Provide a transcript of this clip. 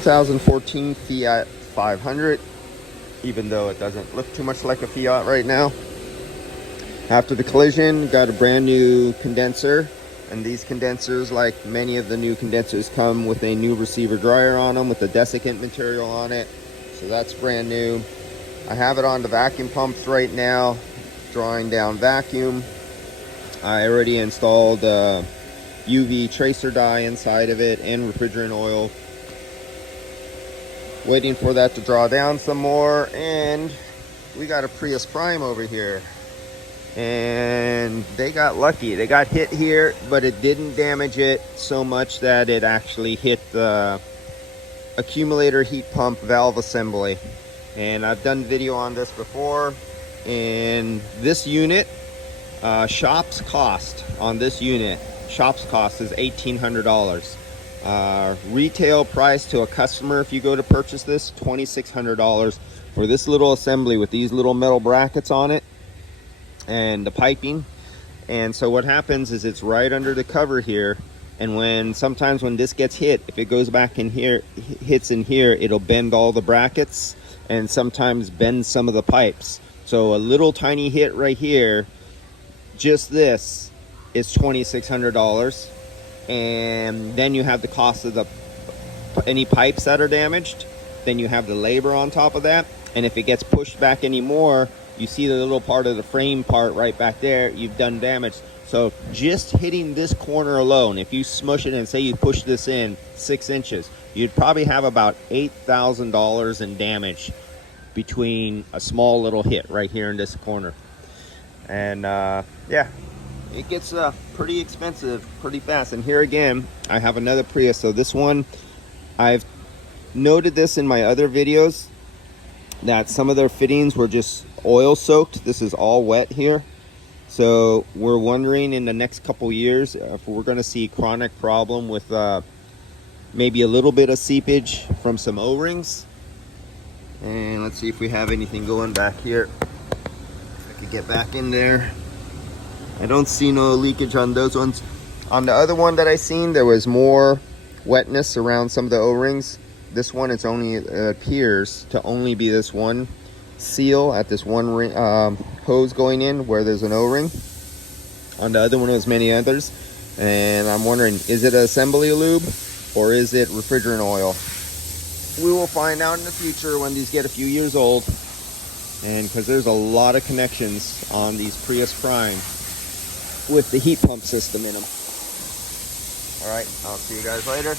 2014 Fiat 500, even though it doesn't look too much like a Fiat right now. After the collision, got a brand new condenser, and these condensers, like many of the new condensers, come with a new receiver dryer on them with the desiccant material on it, so that's brand new. I have it on the vacuum pumps right now, drawing down vacuum. I already installed UV tracer dye inside of it and refrigerant oil, waiting for that to draw down some more. And we got a Prius Prime over here, and they got lucky. They got hit here, but it didn't damage it so much that it actually hit the accumulator heat pump valve assembly. And I've done video on this before, and this unit, shop's cost on this unit, shop's cost is $1,800. Retail price to a customer, if you go to purchase this, $2,600 for this little assembly with these little metal brackets on it and the piping. And so what happens is it's right under the cover here, and sometimes when this gets hit, if it goes back in here, hits in here, it'll bend all the brackets and sometimes bend some of the pipes. So a little tiny hit right here, just this, is $2,600. And then you have the cost of any pipes that are damaged. Then you have the labor on top of that. And if it gets pushed back anymore, you see the little part of the frame part right back there, you've done damage. So just hitting this corner alone, if you smush it and say you push this in 6 inches, you'd probably have about $8,000 in damage between a small little hit right here in this corner. And yeah, it gets pretty expensive pretty fast. And here again, I have another Prius. So this one, I've noted this in my other videos, that some of their fittings were just oil soaked. This is all wet here. So we're wondering in the next couple years if we're going to see a chronic problem with maybe a little bit of seepage from some O-rings. And let's see if we have anything going back here. I could get back in there. I don't see no leakage on those ones. On the other one that I seen, there was more wetness around some of the O-rings. This one, it appears to only be this one seal at this one ring, hose going in where there's an O-ring. On the other one, there's many others. And I'm wondering, is it assembly lube or is it refrigerant oil? We will find out in the future when these get a few years old. And because there's a lot of connections on these Prius Prime with the heat pump system in them. All right, I'll see you guys later.